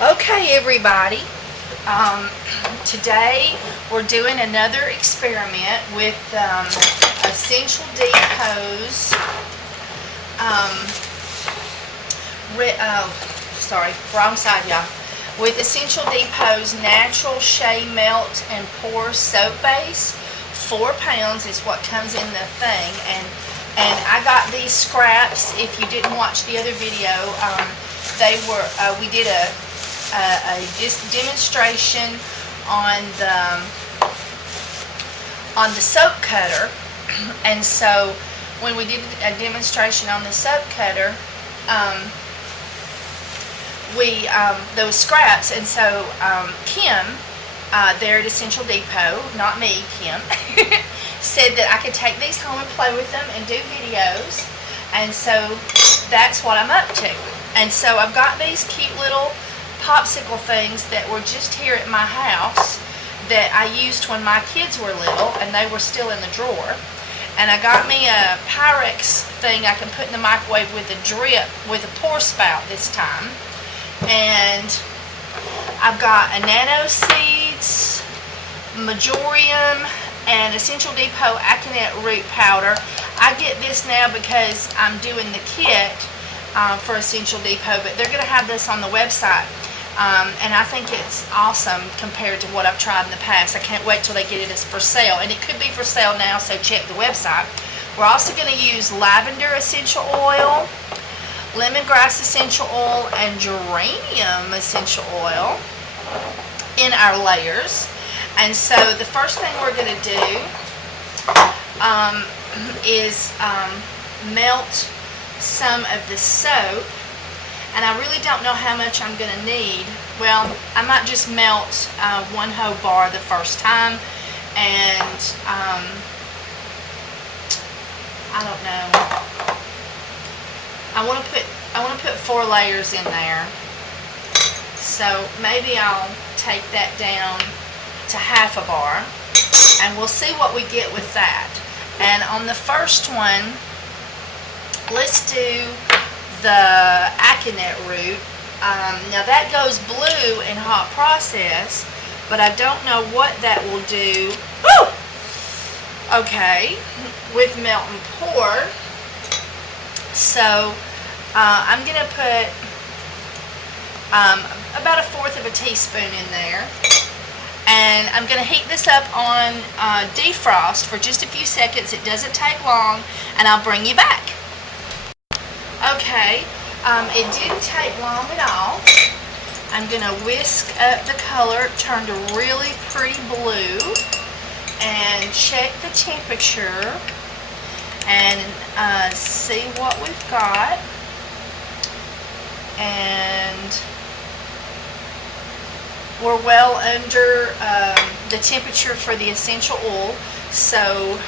Okay, everybody. Today we're doing another experiment with Essential Depot's sorry, wrong side, y'all. With Essential Depot's Natural Shea Melt and Pour Soap Base. 4 pounds is what comes in the thing, and I got these scraps. If you didn't watch the other video, they were we did a demonstration on the soap cutter, and so when we did a demonstration on the soap cutter, those scraps, and so Kim, there at Essential Depot, not me, Kim, said that I could take these home and play with them and do videos, and so that's what I'm up to. And so I've got these cute little popsicle things that were just here at my house that I used when my kids were little, and they were still in the drawer. And I got me a Pyrex thing I can put in the microwave with a drip, with a pour spout this time. And I've got a Nano Seeds, Majorium, and Essential Depot Aconite Root Powder. I get this now because I'm doing the kit for Essential Depot, but they're going to have this on the website. And I think it's awesome compared to what I've tried in the past. I can't wait till they get it as for sale. And it could be for sale now, so check the website. We're also going to use lavender essential oil, lemongrass essential oil, and geranium essential oil in our layers. And so the first thing we're going to do is melt some of the soap. And I really don't know how much I'm going to need. Well, I might just melt 1 whole bar the first time, and I don't know. I want to put 4 layers in there. So maybe I'll take that down to half a bar, and we'll see what we get with that. And on the first one, let's do the aconite root. Now that goes blue in hot process, but I don't know what that will do. Woo! Okay, with melt and pour. So I'm gonna put about 1/4 of a teaspoon in there, and I'm gonna heat this up on defrost for just a few seconds. It doesn't take long, and I'll bring you back. Okay, it didn't take long at all. I'm going to whisk up the color, turn to really pretty blue, and check the temperature and see what we've got. And we're well under the temperature for the essential oil, so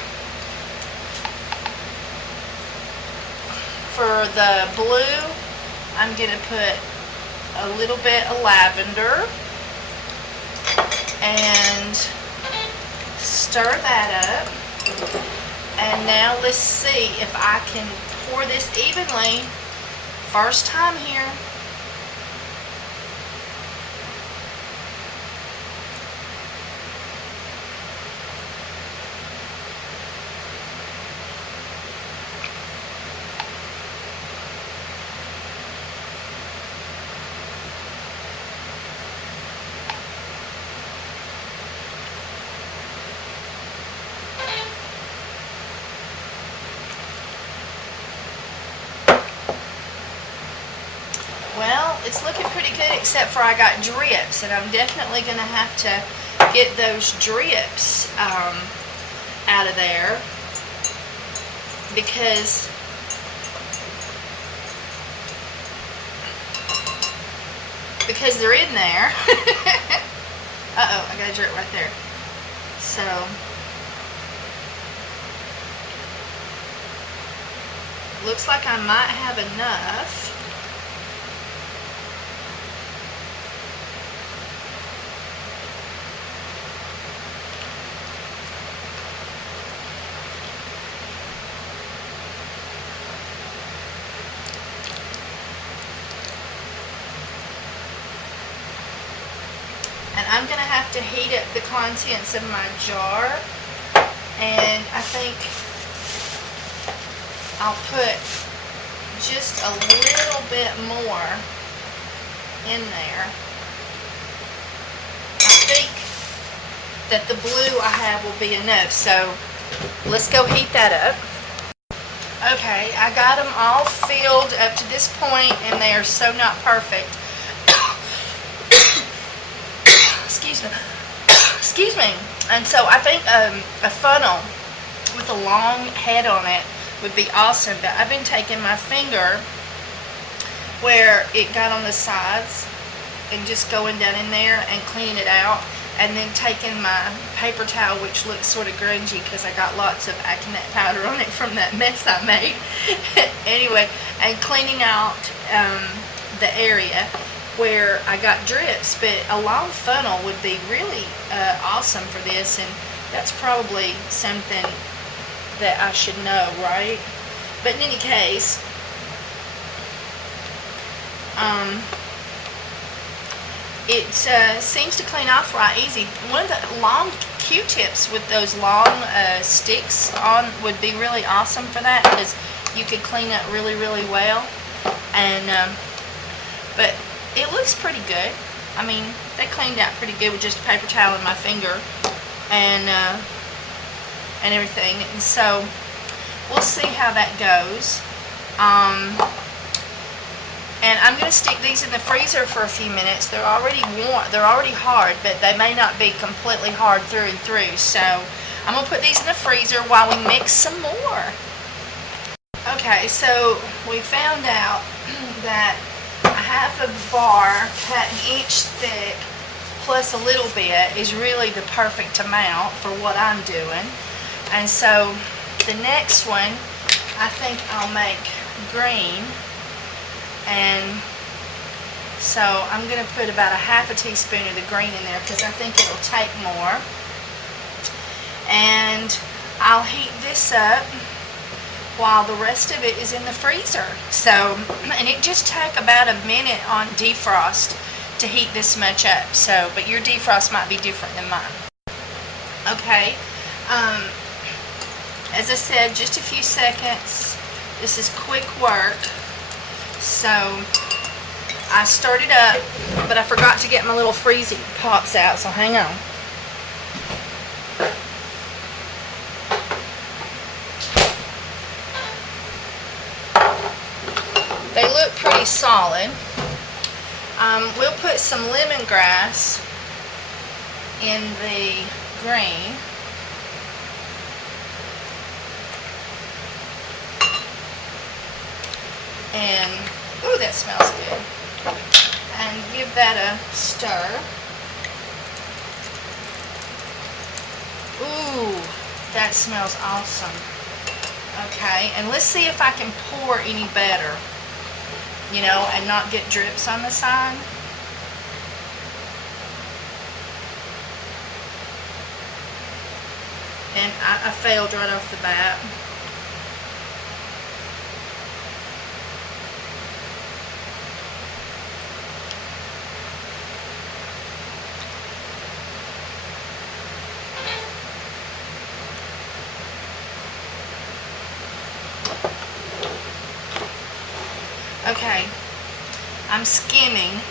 for the blue, I'm going to put a little bit of lavender and stir that up. And now let's see if I can pour this evenly. First time here. Well, it's looking pretty good, except for I got drips, and I'm definitely going to have to get those drips out of there, because they're in there. Uh-oh, I got a drip right there. So looks like I might have enough. I'm going to have to heat up the contents of my jar, and I think I'll put just a little bit more in there. I think that the blue I have will be enough, so let's go heat that up. Okay, I got them all filled up to this point, and they are so not perfect. Excuse me. Excuse me. And so I think a funnel with a long head on it would be awesome, but I've been taking my finger where it got on the sides and just going down in there and cleaning it out, and then taking my paper towel, which looks sort of grungy because I got lots of Aconite powder on it from that mess I made. Anyway, and cleaning out the area where I got drips, but a long funnel would be really awesome for this, and that's probably something that I should know, right? But in any case, it seems to clean off right easy. One of the long Q-tips with those long sticks on would be really awesome for that, because you could clean that really, really well. And but it looks pretty good. I mean, they cleaned out pretty good with just a paper towel and my finger and everything. And so we'll see how that goes. And I'm going to stick these in the freezer for a few minutes. They're already warm. They're already hard, but they may not be completely hard through and through. So I'm going to put these in the freezer while we mix some more. Okay, so we found out that half a bar cut an inch thick plus a little bit is really the perfect amount for what I'm doing. And so the next one, I think I'll make green. And so I'm going to put about a half a teaspoon of the green in there because I think it'll take more. And I'll heat this up while the rest of it is in the freezer. So, and it just took about a minute on defrost to heat this much up. So, but your defrost might be different than mine. Okay. As I said, just a few seconds. This is quick work. So I started up, but I forgot to get my little freezy pops out, so hang on. They look pretty solid. We'll put some lemongrass in the green. And, ooh, that smells good. And give that a stir. Ooh, that smells awesome. Okay, and let's see if I can pour any better, you know, and not get drips on the side. And I failed right off the bat. Okay, I'm skimming,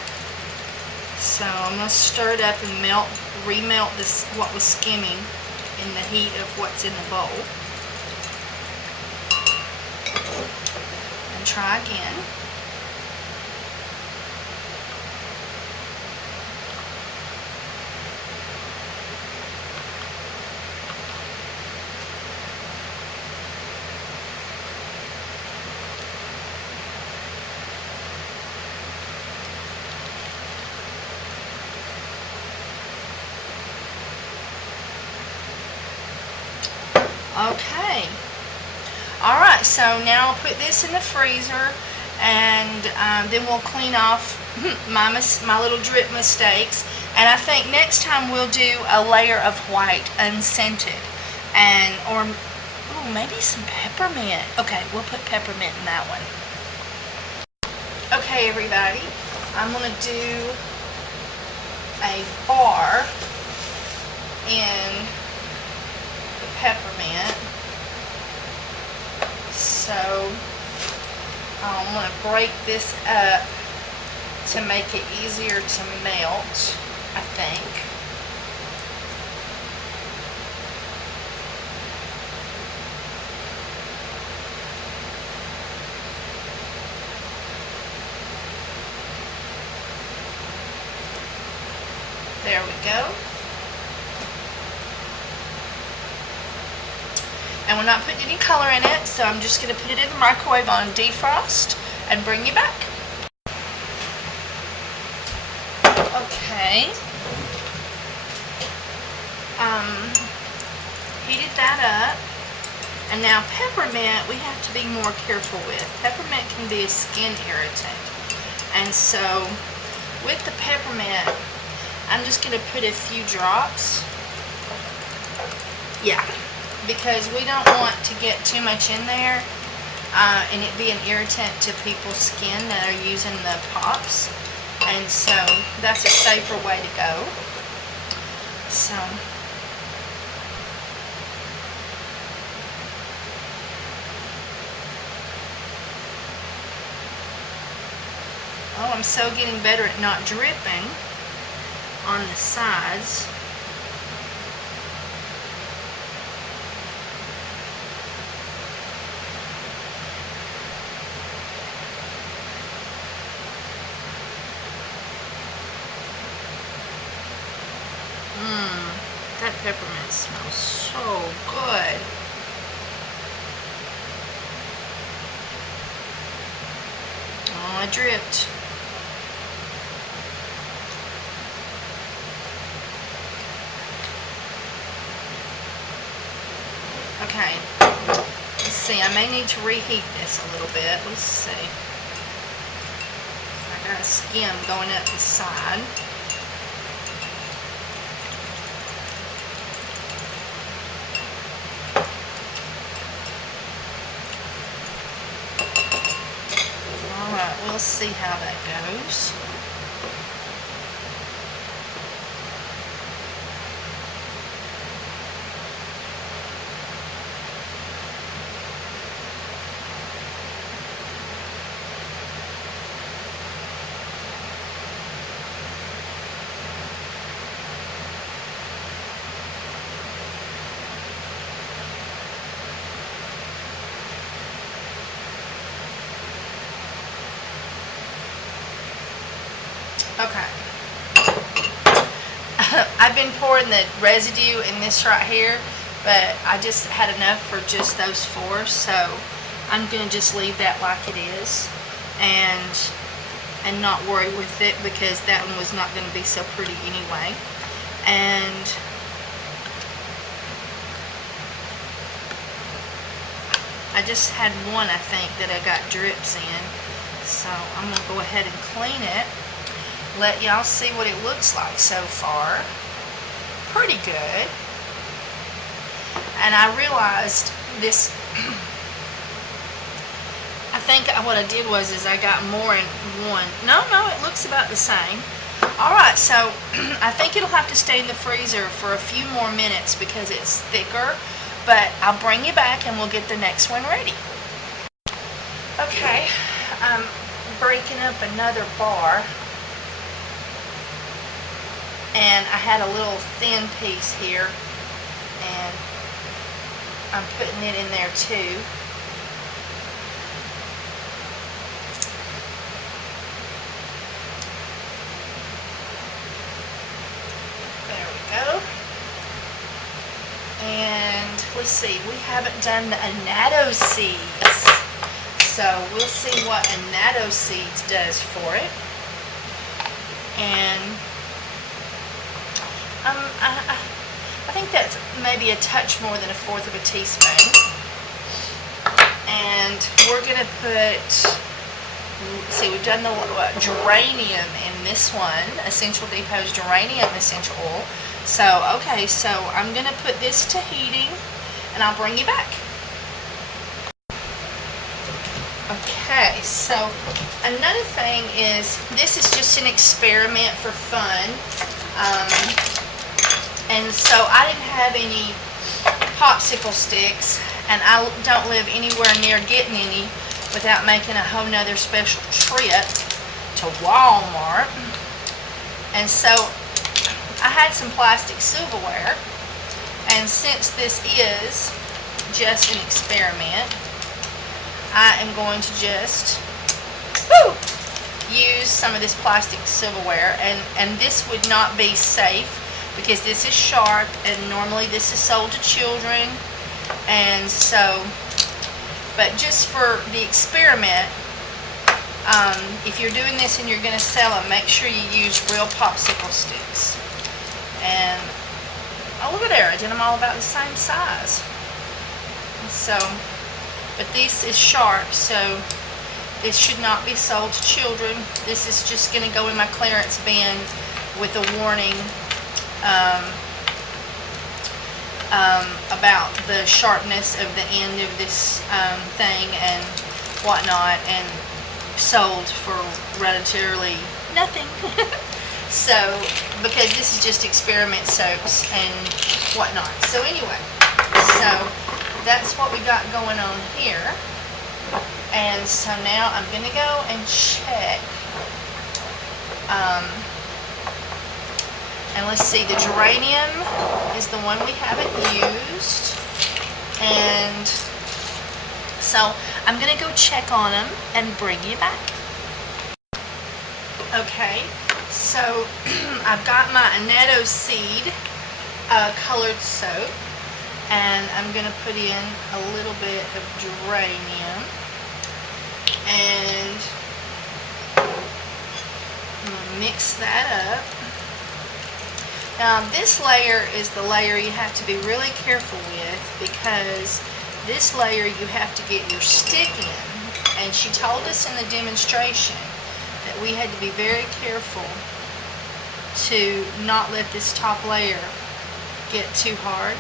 so I'm going to stir it up and remelt this, what was skimming in the heat of what's in the bowl. And try again. Okay. Alright, so now I'll put this in the freezer, and then we'll clean off my little drip mistakes. And I think next time we'll do a layer of white unscented, and or ooh, maybe some peppermint. Okay, we'll put peppermint in that one. Okay, everybody, I'm going to do a bar in the peppermint. So I'm going to break this up to make it easier to melt, I think. There we go. And we're not putting any color in it, so I'm just going to put it in the microwave on defrost and bring you back. Okay. Heated that up. And now peppermint, we have to be more careful with. Peppermint can be a skin irritant. And so, with the peppermint, I'm just going to put a few drops. Yeah, because we don't want to get too much in there and it be an irritant to people's skin that are using the pops. And so that's a safer way to go. So oh, I'm so getting better at not dripping on the sides. That peppermint smells so good. Oh, I dripped. Okay, let's see, I may need to reheat this a little bit. Let's see. I got a skim going up the side. Alright, we'll see how that goes. Okay. I've been pouring the residue in this right here, but I just had enough for just those four, so I'm going to just leave that like it is and not worry with it, because that one was not going to be so pretty anyway. And I just had one, I think, that I got drips in, so I'm going to go ahead and clean it. Let y'all see what it looks like so far. Pretty good. And I realized this, I think what I did was I got more in one. No, it looks about the same. Alright, so I think it'll have to stay in the freezer for a few more minutes because it's thicker, but I'll bring you back and we'll get the next one ready. Okay, I'm breaking up another bar. And I had a little thin piece here, and I'm putting it in there too. There we go. And let's see, we haven't done the annatto seeds, so we'll see what annatto seeds does for it. And I think that's maybe a touch more than 1/4 of a teaspoon. And we're going to put, see, we've done the geranium in this one, Essential Depot's geranium essential oil. So, okay, so I'm going to put this to heating and I'll bring you back. Okay, so another thing is, this is just an experiment for fun. And so I didn't have any popsicle sticks, and I don't live anywhere near getting any without making a whole nother special trip to Walmart. And so I had some plastic silverware, and since this is just an experiment, I am going to just use some of this plastic silverware, and this would not be safe because this is sharp, and normally this is sold to children. And so, but just for the experiment, if you're doing this and you're going to sell them, make sure you use real popsicle sticks. And oh, look at there, I did them all about the same size. So, but this is sharp, so this should not be sold to children. This is just going to go in my clearance bin with a warning about the sharpness of the end of this thing and whatnot, and sold for relatively nothing. So, because this is just experiment soaps and whatnot. So anyway, so that's what we got going on here. And so now I'm going to go and check. And let's see, the geranium is the one we haven't used. And so I'm going to go check on them and bring you back. Okay, so I've got my annetto seed colored soap, and I'm going to put in a little bit of geranium, and I'm going to mix that up. Now this layer is the layer you have to be really careful with, because this layer you have to get your stick in, and she told us in the demonstration that we had to be very careful to not let this top layer get too hard.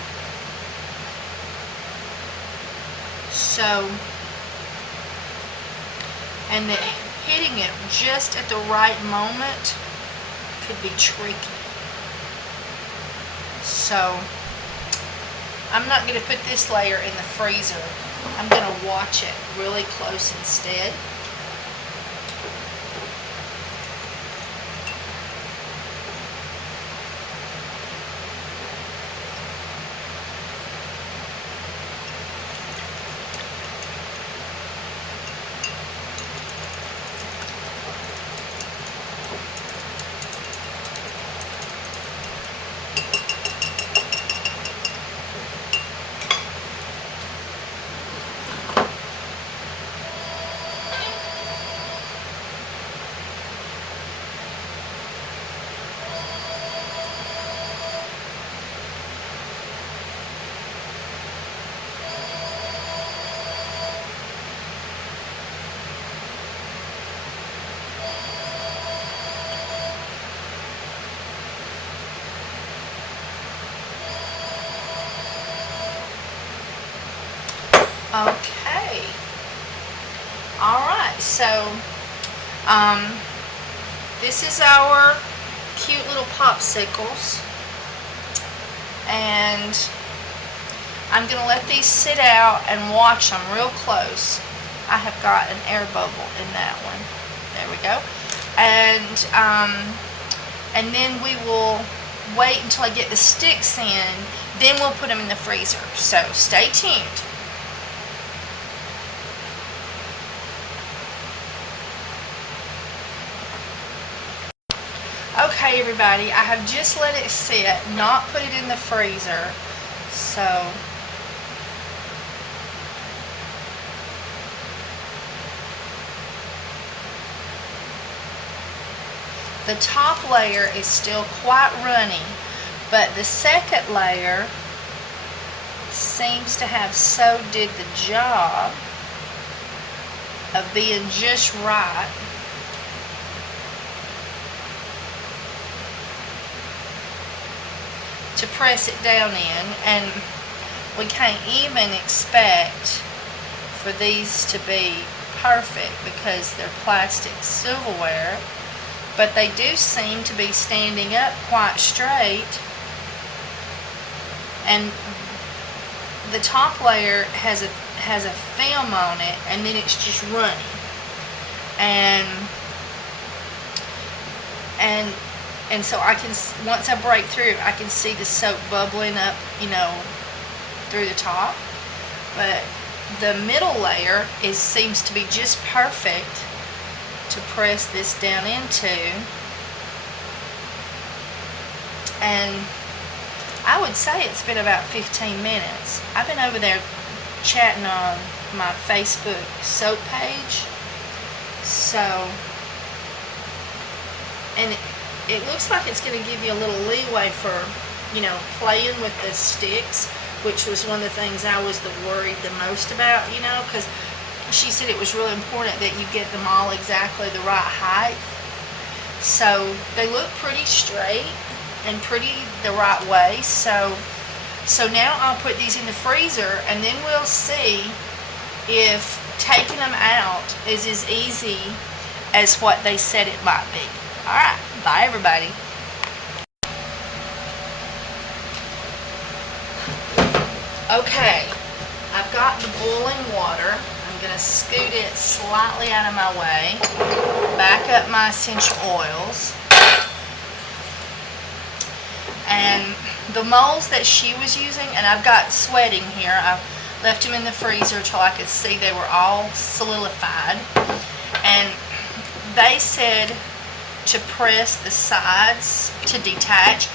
So, and that hitting it just at the right moment could be tricky. So, I'm not going to put this layer in the freezer. I'm going to watch it really close instead. Okay. Alright, so this is our cute little popsicles, and I'm going to let these sit out and watch them real close. I have got an air bubble in that one. There we go. And then we will wait until I get the sticks in, then we'll put them in the freezer. So stay tuned. Okay, everybody, I have just let it sit, not put it in the freezer. So the top layer is still quite runny, but the second layer seems to have so did the job of being just right. To press it down in, and we can't even expect for these to be perfect because they're plastic silverware. but they do seem to be standing up quite straight, and the top layer has a film on it, and then it's just running, and so I can, once I break through, I can see the soap bubbling up, through the top. But the middle layer seems to be just perfect to press this down into, and I would say it's been about 15 minutes. I've been over there chatting on my Facebook soap page, so, and it looks like it's going to give you a little leeway for, playing with the sticks, which was one of the things I was worried the most about, because she said it was really important that you get them all exactly the right height. So they look pretty straight and pretty the right way. So now I'll put these in the freezer, and then we'll see if taking them out is as easy as what they said it might be. Alright, bye everybody. Okay, I've got the boiling water. I'm going to scoot it slightly out of my way, back up my essential oils, and the molds that she was using, and I've got sweating here. I left them in the freezer till I could see they were all solidified, and they said to press the sides to detach.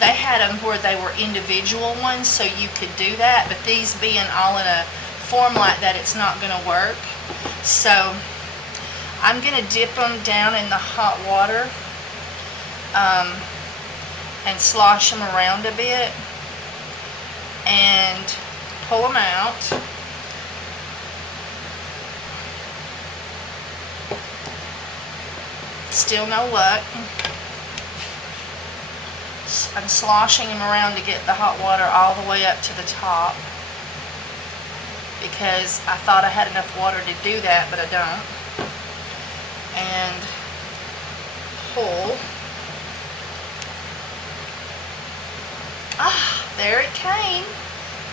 They had them where they were individual ones, so you could do that, but these being all in a form like that, it's not going to work. So I'm going to dip them down in the hot water and slosh them around a bit and pull them out. Still no luck. I'm sloshing them around to get the hot water all the way up to the top, because I thought I had enough water to do that, but I don't. And pull. Ah, there it came.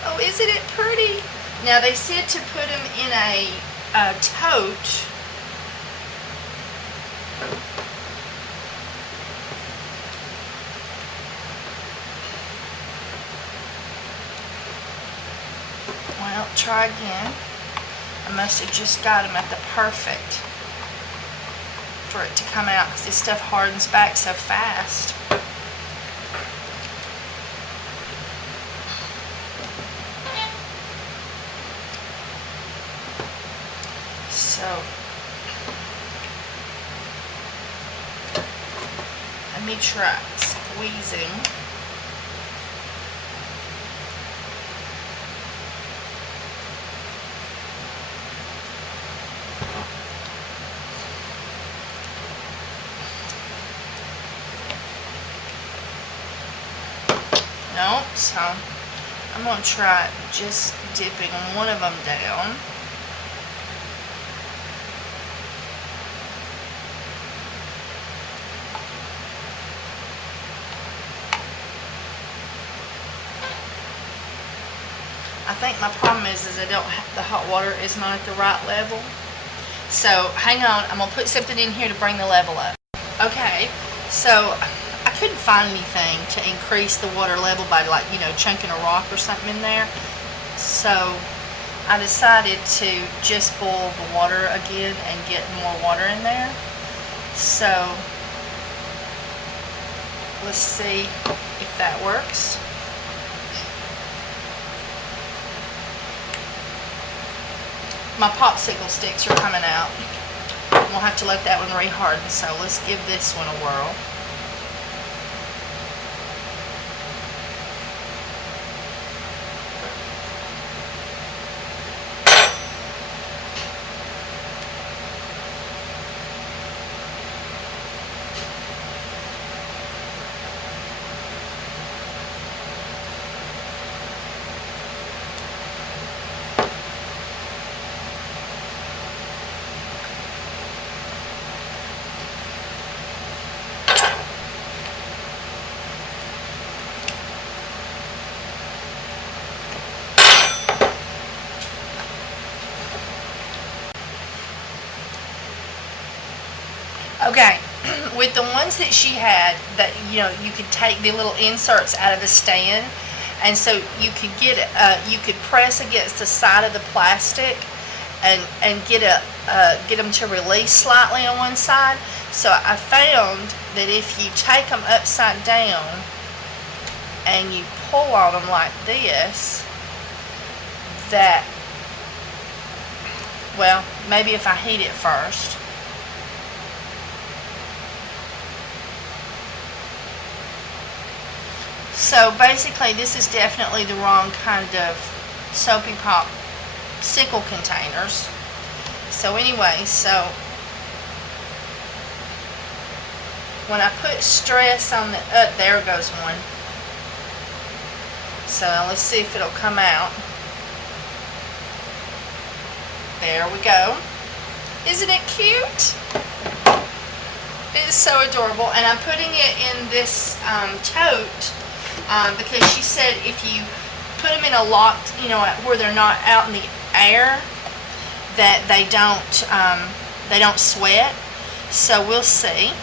Oh, isn't it pretty? Now they said to put them in a tote. Well, try again. I must have just got them at the perfect for it to come out, because this stuff hardens back so fast. So let me try squeezing. No, so I'm going to try just dipping one of them down. I think my problem is I don't have, the hot water is not at the right level. So hang on, I'm going to put something in here to bring the level up. Okay, so I couldn't find anything to increase the water level by, like, chunking a rock or something in there. So I decided to just boil the water again and get more water in there. So let's see if that works. My popsicle sticks are coming out. We'll have to let that one reharden, so let's give this one a whirl. Okay, with the ones that she had, that you could take the little inserts out of the stand, and so you could you could press against the side of the plastic, and get them to release slightly on one side. So I found that if you take them upside down and you pull on them like this, that, well, maybe if I heat it first. So basically, this is definitely the wrong kind of Soapy Popsicle containers. So anyway, so when I put stress on the, there goes one. So let's see if it'll come out. There we go. Isn't it cute? It is so adorable. And I'm putting it in this tote because she said if you put them in a locked, where they're not out in the air, that they don't sweat. So we'll see.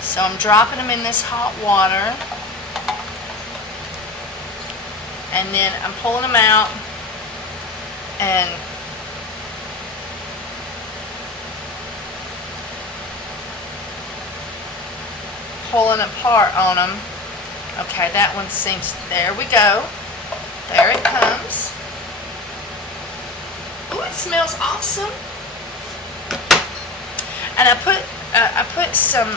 So I'm dropping them in this hot water, and then I'm pulling them out and pulling apart on them. Okay, that one seems, there we go. There it comes. Ooh, it smells awesome. And I put some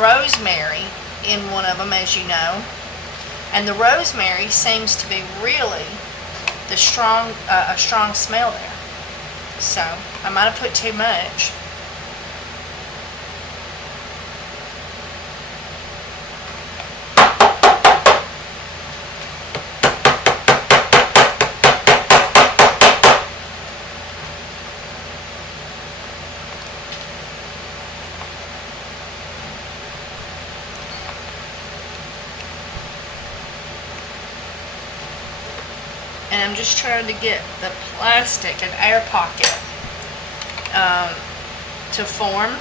rosemary in one of them, as you know. And the rosemary seems to be really a strong smell there. So I might have put too much. And I'm just trying to get the plastic and air pocket to form.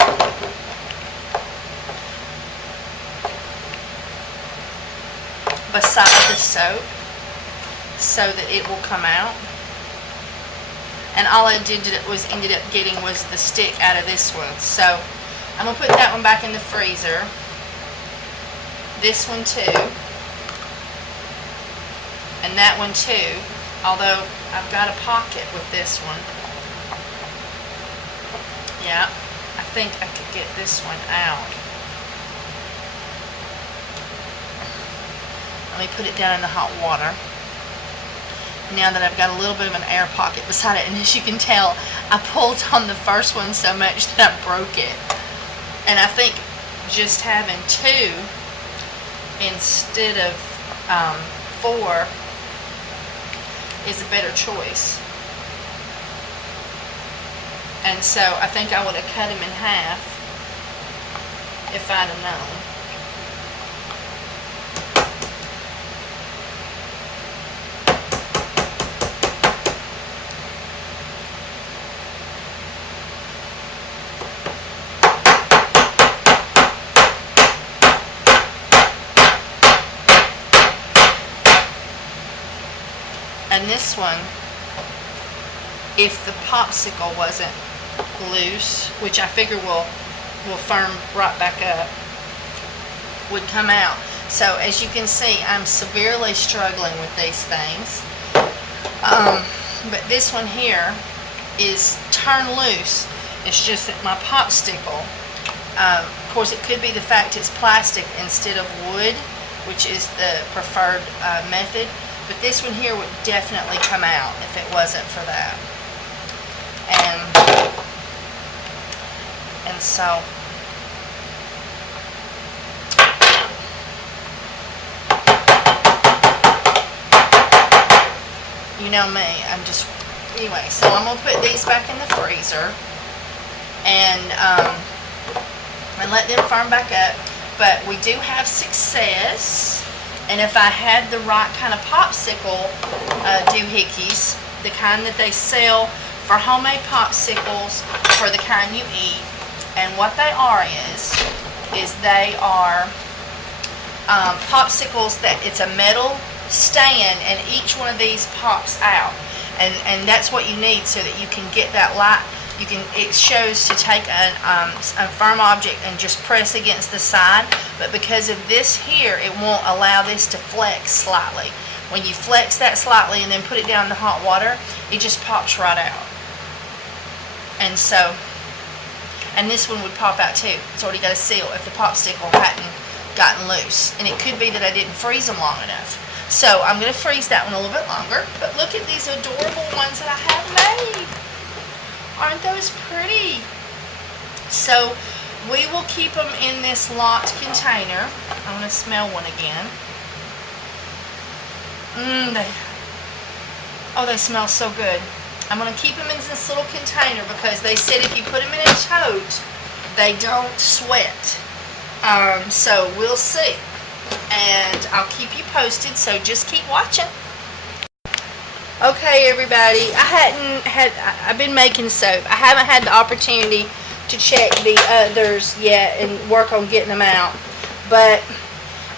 Beside the soap, so that it will come out. And all I ended up getting was the stick out of this one. So I'm gonna put that one back in the freezer. This one too, and that one too. Although I've got a pocket with this one. Yeah, I think I could get this one out. Let me put it down in the hot water. Now that I've got a little bit of an air pocket beside it, and as you can tell, I pulled on the first one so much that I broke it. And I think just having two instead of 4 is a better choice. And so I think I would have cut him in half if I'd have known. And this one, if the popsicle wasn't loose, which I figure will firm right back up, would come out. So as you can see, I'm severely struggling with these things. But this one here is turned loose. It's just that my popsicle, of course it could be the fact it's plastic instead of wood, which is the preferred method. But this one here would definitely come out if it wasn't for that. And so you know me, anyway, so I'm gonna put these back in the freezer and let them firm back up. But we do have success. And if I had the right kind of popsicle doohickeys, the kind that they sell for homemade popsicles, for the kind you eat. And what they are is they are popsicles that it's a metal stand, and each one of these pops out. And that's what you need so that you can get that light. It shows to take a firm object and just press against the side, but because of this here, it won't allow this to flex slightly. When you flex that slightly and then put it down in the hot water, it just pops right out. And this one would pop out too. It's already got a seal if the popsicle hadn't gotten loose. And it could be that I didn't freeze them long enough. So I'm going to freeze that one a little bit longer. But look at these adorable ones that I have made. Aren't those pretty? So we will keep them in this locked container. I'm going to smell one again. They smell so good. I'm going to keep them in this little container because they said if you put them in a tote, they don't sweat. So we'll see. And I'll keep you posted, so just keep watching. Okay, everybody, I've been making soap. I haven't had the opportunity to check the others yet and work on getting them out. But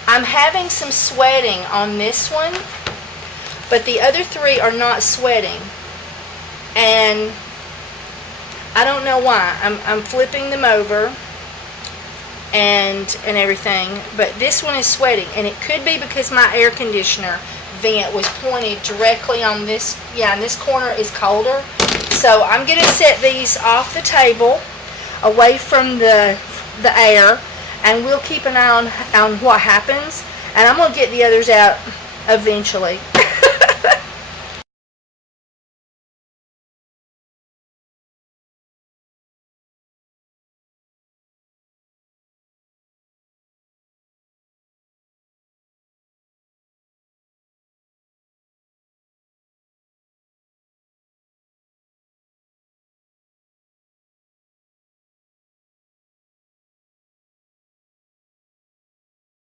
I'm having some sweating on this one, but the other three are not sweating. And I don't know why. I'm flipping them over and everything, but this one is sweating, and it could be because my air conditioner vent was pointed directly on this. Yeah, and this corner is colder. So I'm going to set these off the table away from the air, and we'll keep an eye on what happens, and I'm going to get the others out eventually.